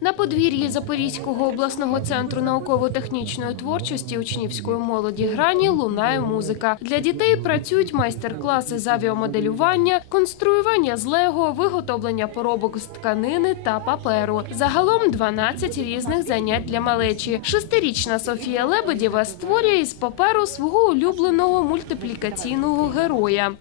На подвір'ї Запорізького обласного центру науково-технічної творчості учнівської молоді грані лунає музика. Для дітей працюють майстер-класи з авіамоделювання, конструювання з лего, виготовлення поробок з тканини та паперу. Загалом 12 різних занять для малечі. Шестирічна Софія Лебедєва створює із паперу свого улюбленого мультиплікаційного героя.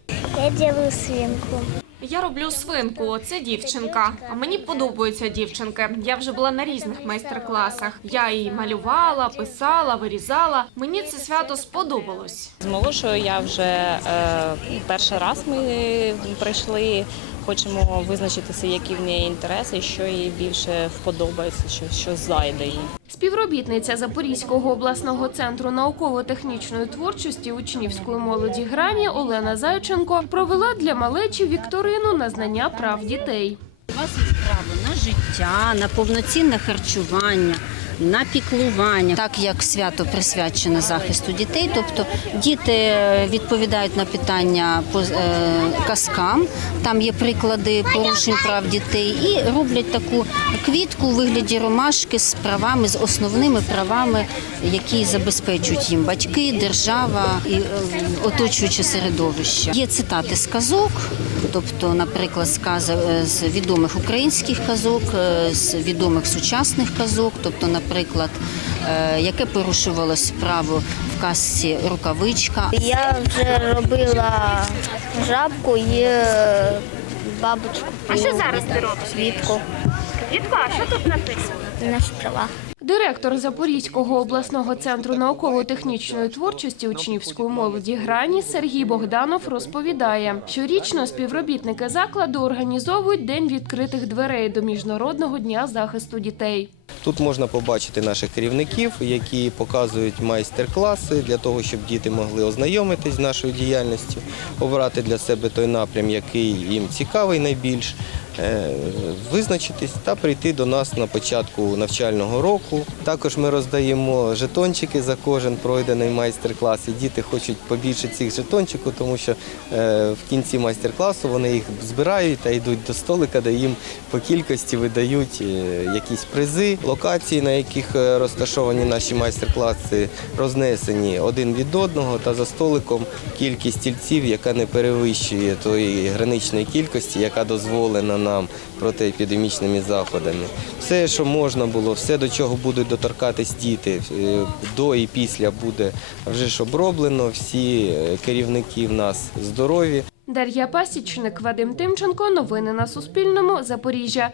Я делаю свинку. Я роблю свинку, це дівчинка. А мені подобаються дівчинки. Я вже була на різних майстер-класах. Я її малювала, писала, вирізала. Мені це свято сподобалось. З молодшою я вже е, перший раз ми прийшли. Хочемо визначитися, які в неї інтереси, що їй більше вподобається, що, що зайде їй. Співробітниця Запорізького обласного центру науково-технічної творчості учнівської молоді грані Олена Зайченко провела для малечі вікторину на знання прав дітей. У вас є право на життя, на повноцінне харчування, на піклування. Так як свято присвячене захисту дітей, тобто діти е, відповідають на питання по е, казкам, там є приклади порушень прав дітей, і роблять таку квітку у вигляді ромашки з правами, з основними правами, які забезпечують їм батьки, держава і е, оточуюче середовище. Є цитати з казок, тобто, наприклад, з відомих українських казок, з відомих сучасних казок, тобто, наприклад, е, яке порушувалось право в казці рукавичка. Я вже робила жабку і е, бабочку. А що зараз ти робиш? Квітку. Квітку, а що тут написано? Наші права. Директор Запорізького обласного центру науково-технічної творчості учнівської молоді грані Сергій Богданов розповідає, щорічно співробітники закладу організовують день відкритих дверей до міжнародного дня захисту дітей. Тут можна побачити наших керівників, які показують майстер-класи для того, щоб діти могли ознайомитись з нашою діяльністю, обрати для себе той напрям, який їм цікавий найбільш, визначитись та прийти до нас на початку навчального року. Також ми роздаємо жетончики за кожен пройдений майстер-клас. І діти хочуть побільше цих жетончиків, тому що е, в кінці майстер-класу вони їх збирають та йдуть до столика, де їм по кількості видають е, якісь призи. Локації, на яких е, розташовані наші майстер-класи, рознесені один від одного, та за столиком кількість стільців, яка не перевищує тої граничної кількості, яка дозволена нам протиепідемічними заходами. Все, що можна було, все, до чого будуть доторкатись діти, е, до і після буде вже ж оброблено. Всі е, керівники в нас здорові. Дар'я Пасічник, Вадим Тимченко. Новини на Суспільному. Запоріжжя.